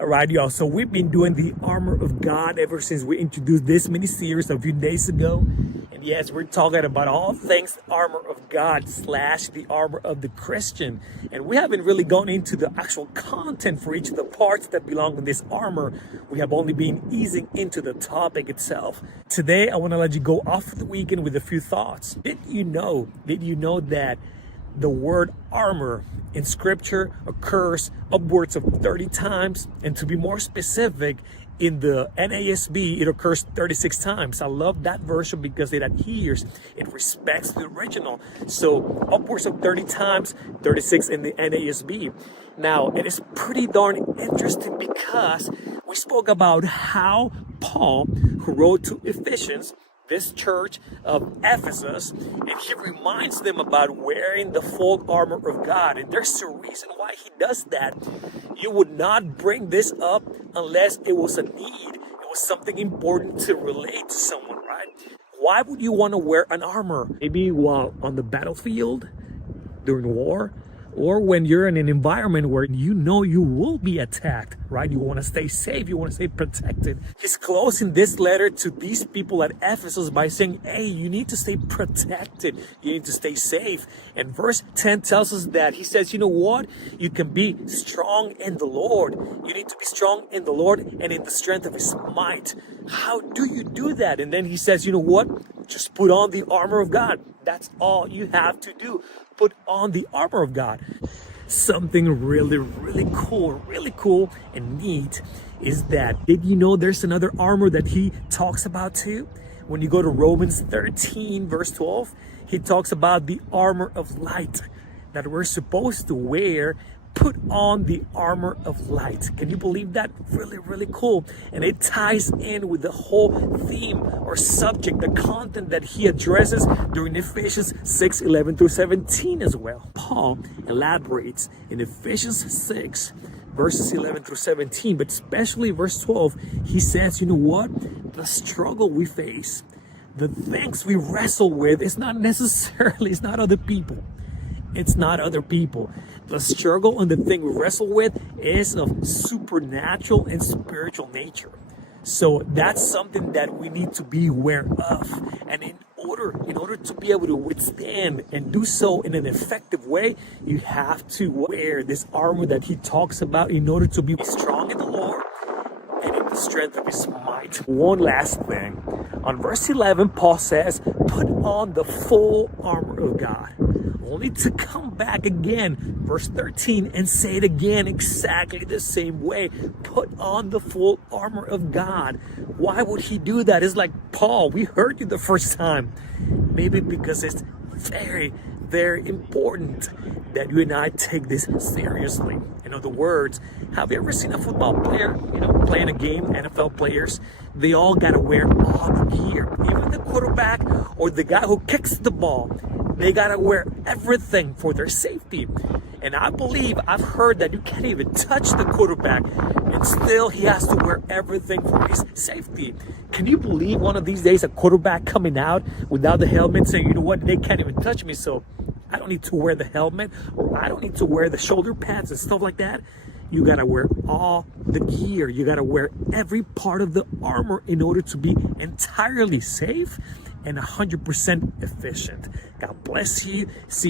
All right, y'all. So we've been doing the armor of God ever since we introduced this mini series a few days ago. And yes, we're talking about all things armor of God / the armor of the Christian. And we haven't really gone into the actual content for each of the parts that belong to this armor. We have only been easing into the topic itself. Today, I want to let you go off for the weekend with a few thoughts. Did you know that the word armor in scripture occurs upwards of 30 times, and to be more specific, in the NASB it occurs 36 times. I love that version because it adheres, it respects the original. So upwards of 30 times, 36 in the NASB. Now it is pretty darn interesting because we spoke about how Paul, who wrote to Ephesians, this church of Ephesus, and he reminds them about wearing the full armor of God. And there's a reason why he does that. You would not bring this up unless it was a need. It was something important to relate to someone, right? Why would you want to wear an armor? Maybe while on the battlefield, during war, or when you're in an environment where you know you will be attacked, right? You want to stay safe, you want to stay protected. He's closing this letter to these people at Ephesus by saying, hey, you need to stay protected, you need to stay safe. And verse 10 tells us that he says, you know what? You can be strong in the Lord. You need to be strong in the Lord and in the strength of his might. How do you do that? And then he says, you know what? Just put on the armor of God. That's all you have to do. Put on the armor of God. Something really cool and neat is that, did you know there's another armor that he talks about too? When you go to Romans 13 verse 12, he talks about the armor of light that we're supposed to wear. Put on the armor of light. Can you believe that? Really cool. And it ties in with the whole theme or subject, the content that he addresses during Ephesians 6:11 through 17 as well. Paul elaborates in Ephesians 6 verses 11 through 17, but especially verse 12, he says, you know what? The struggle we face, the things we wrestle with, it's not other people. It's not other people. The struggle and the thing we wrestle with is of supernatural and spiritual nature. So that's something that we need to be aware of. And in order to be able to withstand and do so in an effective way, you have to wear this armor that he talks about in order to be strong in the Lord and in the strength of his might. One last thing. On verse 11, Paul says, put on the full armor of God. Only to come back again, verse 13, and say it again exactly the same way. Put on the full armor of God. Why would he do that? It's like, Paul, we heard you the first time. Maybe because it's very important that you and I take this seriously. In other words, have you ever seen a football player, playing a game, NFL players? They all got to wear all the gear. Even the quarterback or the guy who kicks the ball, they got to wear everything for their safety. And I've heard that you can't even touch the quarterback and still he has to wear everything for his safety. Can you believe one of these days a quarterback coming out without the helmet saying, you know what, they can't even touch me, so I don't need to wear the helmet, or I don't need to wear the shoulder pads and stuff like that. You got to wear all the gear. You got to wear every part of the armor in order to be entirely safe and 100% efficient. God bless you. See